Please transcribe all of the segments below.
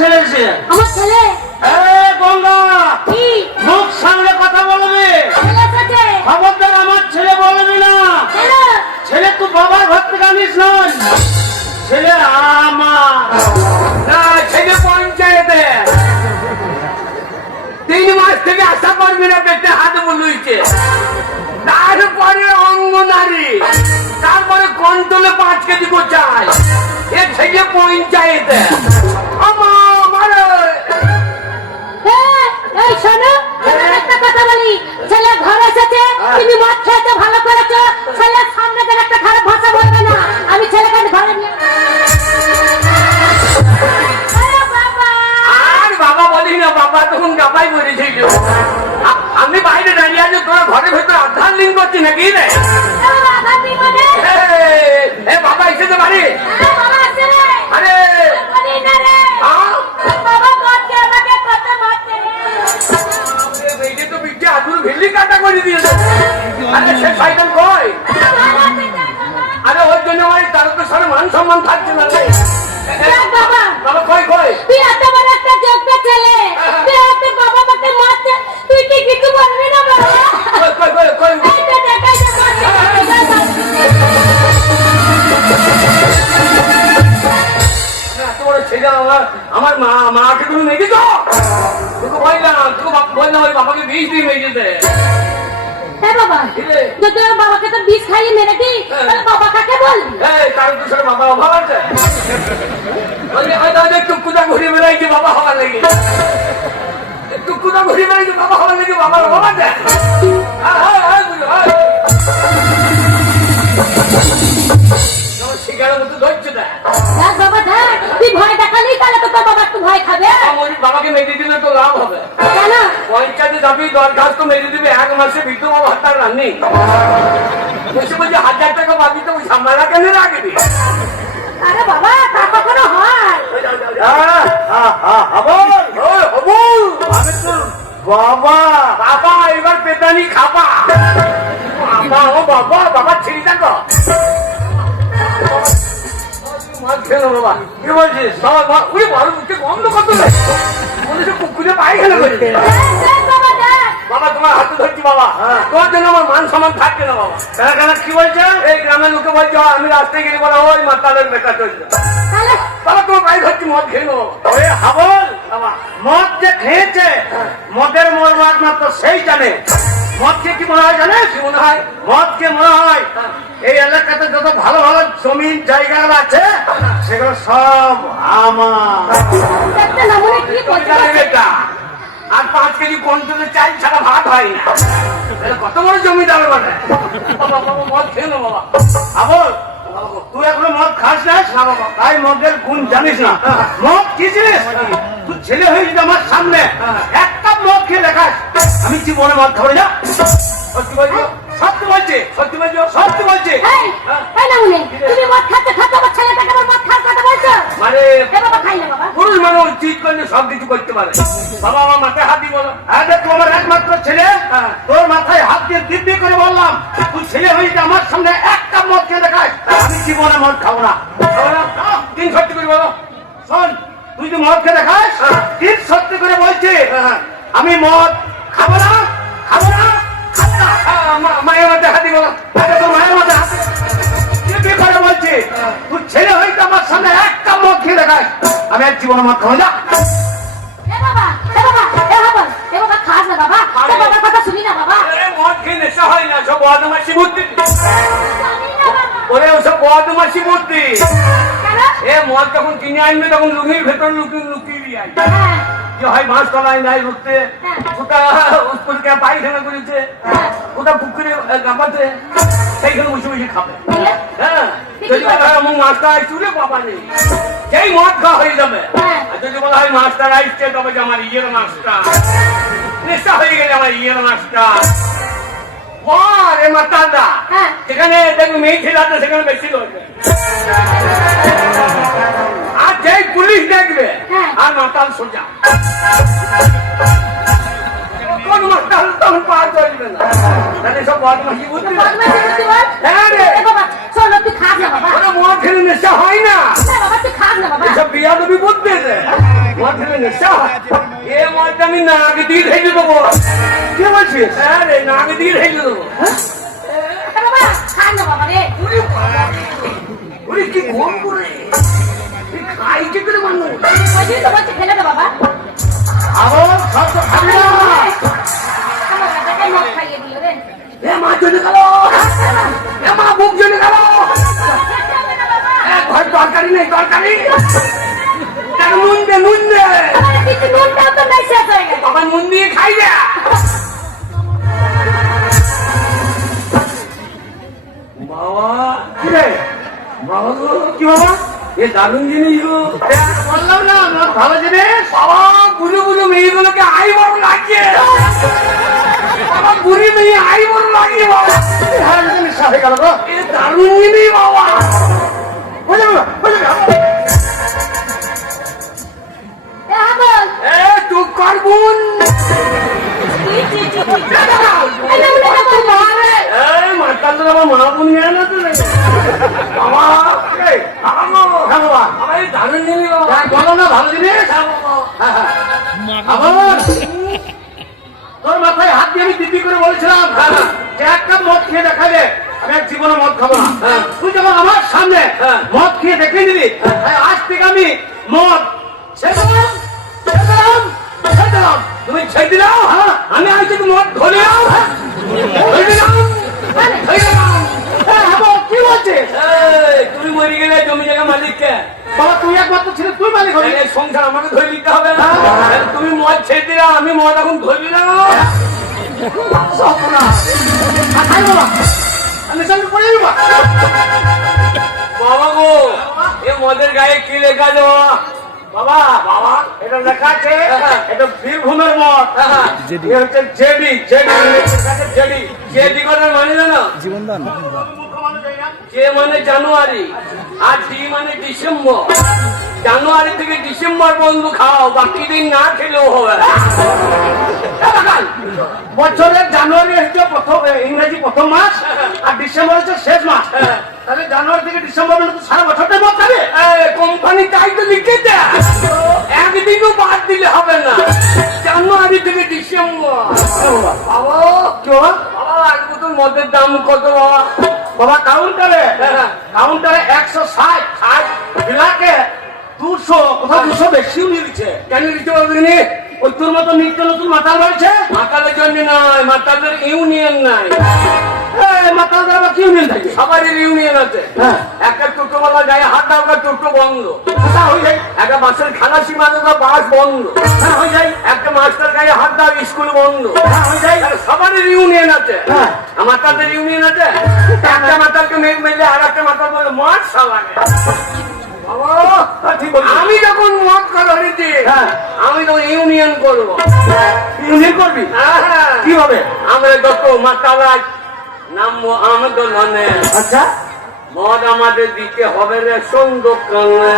ছেলে এসে আমার ছেলে। গঙ্গা কি? মুখ সামনে কথা বলবি। খবরদার আমার ছেলে বলবি না। ছেলে। ছেলে বাবার ঘর থেকে আনিস নয়। ছেলে আমার। না ছেলে পঞ্চায়েতে। তিন মাস থেকে আশা করবি না পেটে হাত বুলুইছে। তারপরে অঙ্গনারী তারপরে কন্ট্রোলে পাঁচ কেজি চাই এ ছেলে পঞ্চায়েতে। ছেলেকে ঘরে নিয়ে আরে বাবা বলি না বাবা তখন গাপাই আ- আমি বাইরে দাঁড়িয়ে আছি তোর ঘরের ভেতর আধার লিঙ্ক করছি নাকি রে? এ বাবা এসেছে বাড়ি। আরে। তো বিটে আদুর ভেলি কাটা করে দিয়েছে। আরে সে সাইকেল কই বাবা আছে রে, বাবা। আরে ওর জন্য আমার তার তো সারা মান সম্মান থাকছে না। বাবা। বাবা কই কই? তুই এত বড় একটা যোগ্য ছেলে। তুই এত বাবা মাকে মারছে। তুই কি কিছু বলবি না বাবা? কই কই কই কই? এই তো দেখ, এই তো মারছে, এত বড় ছেলে আমার মা মাকে তুমি মেরে তো তোকে বললাম তোকে বললাম ওই বাবাকে বিষ দিয়ে মেরেছে। হ্যাঁ বাবা। যদি বাবাকে তো বিষ খাইয়ে মেরে দিই তাহলে বাবা কাকে বলবি? এই কারণ তো সেটা বাবা অভাব আছে। ওই হয়তো হয়তো টুকুটা ঘুরে বেড়াইছে বাবা হওয়ার লেগে? টুকুটা ঘুরে বেড়াইছে বাবা হওয়ার লেগে বাবার অভাব আছে। হ্যাঁ, হ্যাঁ, হ্যাঁ, হ্যাঁ। শিকারের মতো বাবা দেখ তুই ভয় দেখালেই তাহলে তো বাবা একটু ভয় খাবে। বাবাকে মেরে দিলে তো লাভ হবে। পঞ্চায়েতে যাবি দরখাস্ত মেরে দিবে এক মাসে বিধবা ভাতার রান্নি বসে বলছে হাজার টাকা পাবি তো ঝামেলা কেন রাখবি আরে বাবা তা কখনো হয় হ্যাঁ, হ্যাঁ, হ্যাঁ, আমি তোর বাবা বাবা এবার পেতানি খাবা বাবা ও বাবা বাবা ছিড়ি থাকো খেলো বাবা। কি বলছিস? বাবা মা উড়ে ভালো মুখে গন্ধ কত মনে হচ্ছে কুকুরে দেখ, দেখ। বাবা তোমার হাতে ধরছি বাবা। হ্যাঁ। তোমার জন্য আমার মান সম্মান থাকবে না বাবা। কেন কেন কি বলছে? এই গ্রামের লোকে বলছে "ও, আমি রাস্তায় গেলে বলে ওই মাতালের বেটা চলছে তাহলে? বাবা তোমার পায়ে ধরছি মদ খেয়ে নেব। ওরে হাবল! মদ যে খেয়েছে মদের মর্ম একমাত্র সেই জানে মদকে কি মনে হয় জানিস? কি মনে হয়? মদকে মনে হয়। এই এলাকাতে যত ভালো ভালো জমিন জায়গা আছে সেগুলো সব আমার। জানে আর পাঁচ কেজি কন্ট্রোলে চাল ছাড়া ভাত হয় না। কত বড় জমিদার বটে মদ খেয়ে নেব বাবা। তুই এখনও মদ খাস না? না তাই মদের গুণ জানিস না। মদ কি জিনিস? তুই ছেলে হয়ে যদি আমার সামনে এক কাপ মদ খেয়ে দেখাস আমি জীবনে মদ খাব না সত্যি বলছো? সত্যি বলছি? সত্যি বলছো? সত্যি বলছি? তুমি মদ খাতে খাতে আমার ছেলেটাকে আমার মদ খাওয়ার কথা বলছো? মানে এ খাই না বাবা? পুরুষ মানুষ চিট করলে সব কিছু করতে পারে। বাবা আমার মাথায় হাত দিয়ে বলো। হ্যাঁ, একমাত্র ছেলে। তোর মাথায় হাত দিয়ে দিব্যি করে বললাম তুই ছেলে হয়ে যদি আমার সামনে এক কাপ মদ খেয়ে দেখাস? আমি জীবনে মদ খাব না? খাব না? তিন সত্যি করে বলো। শোন তুই যদি মদ খেয়ে দেখাস ঠিক সত্যি করে বলছি আমি মদ খাব না খাব না না। মা- মায়ের মাথায় হাত বলো। আরে তোর মায়ের মধ্যে হাত। করে বলছি? তুই ছেলে হয়ে যদি আমার সামনে এক কাপ খেয়ে দেখাস আমি আর জীবনে মদ খাব না। এ বাবা এ বাবা এ বাবা এ বাবা খাস না বাবা। এ বাবার কথা শুনি না বাবা। আরে মদ খেয়ে নেশা হয় না সব বদমাসি বুদ্ধি। জানি না বাবা। ওরে ওসব বদমাসি বুদ্ধি। কেন এ মদ যখন কিনে আনবে তখন লুকির ভেতর লুকিয়ে লুকিয়ে দিয়ে যে হয় মাছ তলায় নাই ওটা পায়খানা করেছে। ওটা পুকুরে সেইখানে বসে বসে খাবে। হ্যাঁ। যদি বলা হয় আমার মাছটা চুলে পাবা নেই। যেই মদ খাওয়া হয়ে যাবে। হ্যাঁ। আর যদি বলা হয় আসছে তবে যে আমার ইয়ের নেশা হয়ে গেলে আমার ইয়ের মাতালদা। হ্যাঁ। সেখানে দেখবি মেয়ে ছেলে সেখানে বেশি ধরবে যেই পুলিশ দেখবে। হ্যাঁ। আর মাতাল সোজা। কোন মাতাল তখন পার চলবে না। তাহলে সব বদমাসি বুদ্ধি না। বদমাইশি করতে বল? হ্যাঁ রে। বাবা শোন তুই খাস না বাবা। ওরা মদ খেলে নেশা হয় না। না বাবা তুই খাস না বাবা। এসব বিয়া দেবী বুদ্ধি রে মদ খেলে নেশা হয়। এ মদটা আমি নাকে দিয়ে ঢেকে দেবো। কি বলছিস? হ্যাঁ রে নাকে দিয়ে ঢেকে দেবো। বাবা খান না বাবা রে। ওরে কি গরম করে এই খাই কি করে মানুষ জন্য তো বলছি ফেলে দে বাবা। আবার সব তো খাবি না এ মা চলে গেল। এ মা বুক চলে গেল। এ ঘর তরকারি নেই তরকারি তার নুন দে নুন দে নুনটাও তো নাই শেষ হয়ে গেছে তখন নুন দিয়ে খাই যা বাবা কি রে বাবা কি বাবা? এ দারুণ জিনিস গো। বললাম না মদ ভালো জিনিস। বাবা বুড়ো বুড়ো মেয়েগুলোকে আই বড় বাবা বুড়ি মেয়ে আই বড় লাগছে বাবা জিনিস হয়ে গেল গো। এ দারুণ জিনিস বাবা? এ এ চুপ কর বোন। ভালো জিনিস হ্যাঁ। হ্যাঁ, হ্যাঁ। আবার তোর মাথায় হাত দিয়ে আমি দিদি করে বলেছিলাম যে এক কাপ মদ খেয়ে দেখালে আমি আর জীবনে মদ খাব না হ্যাঁ। তুই যখন আমার সামনে হ্যাঁ। মদ খেয়ে দেখে নিবি তাই আজ থেকে আমি মদ ছেড়ে দিলাম ছেড়ে তুমি ছেড়ে দিলাম হ্যাঁ। আমি আজ থেকে মদ ধরে দিলাম ধরে দিলাম হ্যাঁ, কি এই, তুমি মরে গেলে জমি জায়গা মালিককে বাবা তুই একমাত্র ছেলে তুই মালিক হবি। সংসার আমাকে ধরে নিতে হবে না। হ্যাঁ। তুমি মদ ছেড়ে দিলা আমি মদ এখন ধরে দিলাম সর্বনাশ। আর খাই বাবা গো এ মদের গায়ে কি লেখা আছে বাবা? বাবা এটা লেখা আছে? হ্যাঁ। এটা বীরভূমের মদ। হ্যাঁ, হচ্ছে জেডি জেডি। জেডি যে দিগটার মানে জানো? জীবনদান। যে মানে জানুয়ারি আর ডি মানে ডিসেম্বর। জানুয়ারি থেকে ডিসেম্বর পর্যন্ত খাও বাকি দিন না খেলেও হবে। বছরের জানুয়ারি হচ্ছে প্রথম ইংরেজি প্রথম মাস আর ডিসেম্বর হচ্ছে শেষ মাস। তাহলে জানুয়ারি থেকে ডিসেম্বর পর্যন্ত তো সারা বছরটাই মদ খাবে কোম্পানি তাই তো লিখে দেয়। একদিনও বাদ দিলে হবে না। জানুয়ারি থেকে ডিসেম্বর। বাবা কি বাবা এক মদের দাম কত? বাবা বাবা কাউন্টারে। কাউন্টারে একশো ষাট ষাট বিলাকে দুশো দুশো বেশিও নিয়েছে কেন দিতে পারবি ওই তোর মতো নিত্য নতুন মাতাল রয়েছে মাতালের জন্য নয় মাতালের ইউনিয়ন নাই। মাতাল দ্বারা কি ইউনিয়ন থাকে সবারই ইউনিয়ন আছে। হ্যাঁ। একটা টোটোওয়ালা গায়ে হাত দাও টোটো বন্ধ। হয়ে একটা বাসের খালাসি মানুষরা বাস বন্ধ। হ্যাঁ হয়ে যায়। একটা মাস্টার গায়ে হাত দাও স্কুল বন্ধ। হ্যাঁ যায়। সবারই ইউনিয়ন আছে। তাদের ইউনিয়ন আছে? একটা মাতালকে মেঘ মেলে আর একটা মাতাল বলে মদ সালাগে আমি যখন মদ হ্যাঁ। আমি তো ইউনিয়ন করব। ইউনিয়ন করবি? হ্যাঁ। কি হবে আমরা যত মাতালাজ নামবো আন্দোলনে আচ্ছা। মদ আমাদের দিতে হবে রেশন দোকানে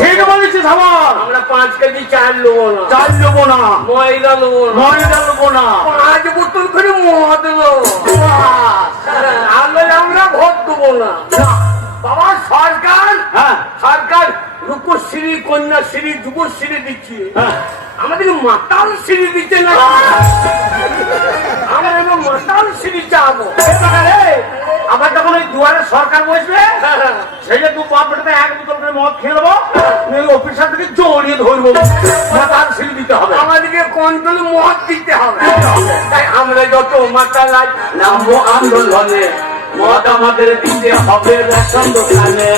ঠিক বলেছিস আমার আমরা পাঁচ কেজি চাল নেব না। চাল নেব না। ময়দা নেব না। ময়দা নেব না। পাঁচ বোতল করে মদ নেব। আমরা ভোট দেবো না। বাবা সরকার সরকার রূপশ্রী কন্যাশ্রী যুবশ্রী দিচ্ছে। হ্যাঁ। আমাদের মাতাল শ্রী দিচ্ছে না? আমরা এবার মাতাল শ্রী চাবো। আবার যখন ওই দুয়ারে সরকার বসবে সেই দু বাপ এক বোতল করে মদ খেয়ে ওই অফিসার থেকে জড়িয়ে ধরবো। মাতাল সিল দিতে হবে। আমাদেরকে কন্ট্রোল মত দিতে হবে। তাই আমরা যত মাতাল নামবো আন্দোলনে। মদ আমাদের দিতে হবে রেশন দোকানে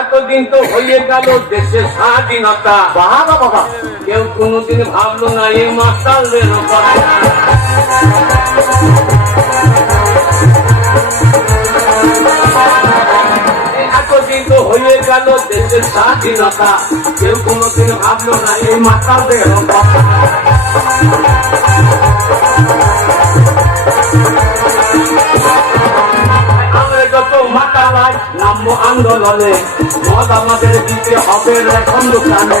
এতদিন তো হয়ে গেল দেশের স্বাধীনতা। বাবা বাবা। কেউ কোনোদিন ভাবলো না এই মাতালদের কথা। এতদিন হয়ে গেল দেশের স্বাধীনতা কেউ কোনোদিন ভাবলো না এই মাতার দেহ নাম্য আন্দোলনে মদ আমাদের দিতে হবে এখন দোকানে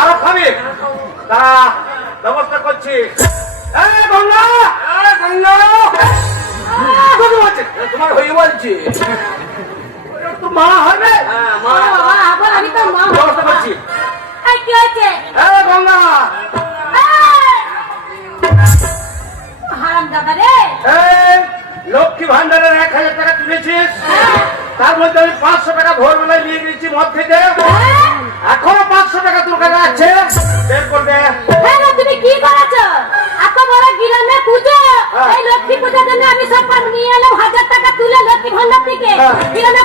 আরও খাবি তারা ব্যবস্থা করছি। এই গঙ্গা এই গঙ্গা কোথায় বলছে? এ তোমার হয়ে বলছি। মা হবে। হ্যাঁ মা। বাবা, আবার আমি তো মা ব্যবস্থা করছি। এই, কি হয়েছে? গঙ্গা হারাম দাদা রে। লক্ষ্মী ভান্ডারের এক হাজার টাকা তুলেছিস। তার মধ্যে আমি পাঁচশো টাকা ভোরবেলায় নিয়ে গেছি মদ খেতে। হ্যাঁ? এখনও পাঁচশো টাকা তোর কাছে আছে। বের করবে। হ্যাঁ তুমি কি করেছ? এত বড় গ্রামে পুজো। হ্যাঁ। এই লক্ষ্মী পূজার জন্য আমি সব নিয়ে এলাম হাজার টাকা তুলে লক্ষ্মী ভান্ডার থেকে। হ্যাঁ। গ্রামে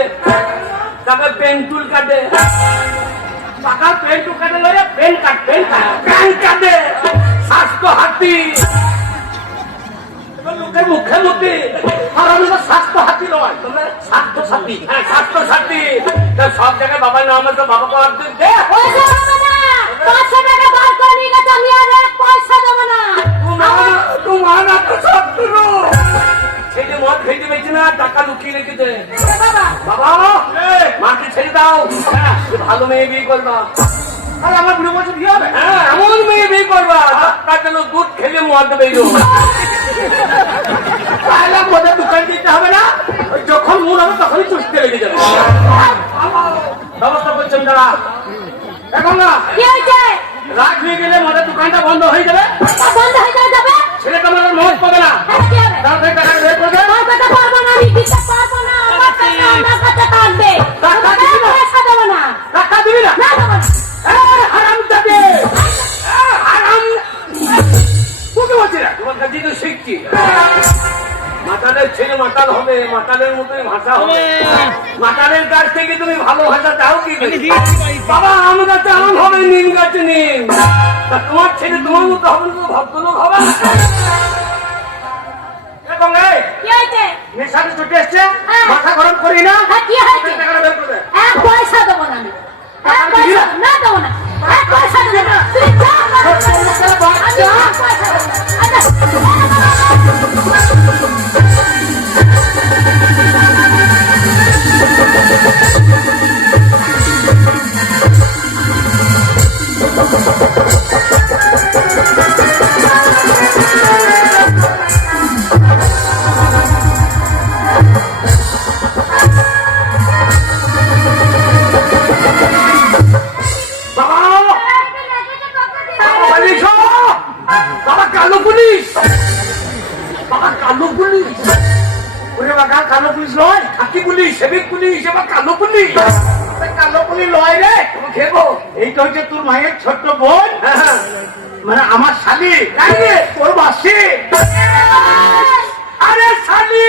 কার্ডে তারপরে পেন্টুল কার্ডে টাকা পেন টু কাটে লয়ে পেন কাট পেন কাট। প্যান কার্ডে স্বাস্থ্য হাতি। লোকের মুখে মুখে। আর আমি তো স্বাস্থ্য হাতি নয় তোমরা স্বাস্থ্য সাথী। হ্যাঁ স্বাস্থ্য সাথী। তা সব জায়গায় বাবার নাম আছে বাবা পাওয়ার তুই দে পাঁচশো টাকা বার করে নিয়ে গেছে আমি আর এক পয়সা দেবো না। তোমার তো শত্রু ছেলে মদ খেতে পেয়েছি না টাকা লুকিয়ে রেখেছে বাবা। মাকে ছেড়ে দাও। হ্যাঁ, ভালো মেয়ে বিয়ে করবা। আর আমার বুড়ো বছর বিয়ে হবে? হ্যাঁ এমন মেয়ে বিয়ে করবা তার জন্য দুধ খেলে মদ বেরো তাহলে মদের দোকান দিতে হবে না? যখন মন হবে তখনই চুষতে লেগে যাবে। ব্যবস্থা করছেন তারা। এখন না রাত হয়ে গেলে মদের দোকানটা বন্ধ হয়ে যাবে। তা বন্ধ হয়ে যাবে? ছেলেটা আমাদের মদ পাবে না। হ্যাঁ, কি হবে তাড়াতাড়ি টাকা বের করে দে। আমার কথা পারব না আমি দিতে পারব না আমার টাকা আমার কাছে থাকবে টাকা দিবি না? পয়সা দেবো না টাকা দিবি না না দেবো না এই, হারাম যাবে তোকে বলছি না তোমার ছেলে মাতাল হবে মাতালের মতোই ভাষা হবে মাতালের কাছ থেকে তুমি ভালো ভাষা চাও কি বাবা আম গাছে আম হবে নিম গাছে নিম তোমার ছেলে তোমার মতো হবে তো ভদ্রলোক হবে কি হয়েছে? নেশাতে ছুটে এসছে হ্যাঁ। মাথা গরম করি না। হ্যাঁ, পয়সা দেবো না নয় পুলিশ সেবিক পুলিশ এবার কালো পুলিশ কালো পুলিশ লয় রে খেবো এইটা হচ্ছে তোর মায়ের ছোট্ট বোন। হ্যাঁ মানে আমার শালি? তোর মাসি। আরে শালি!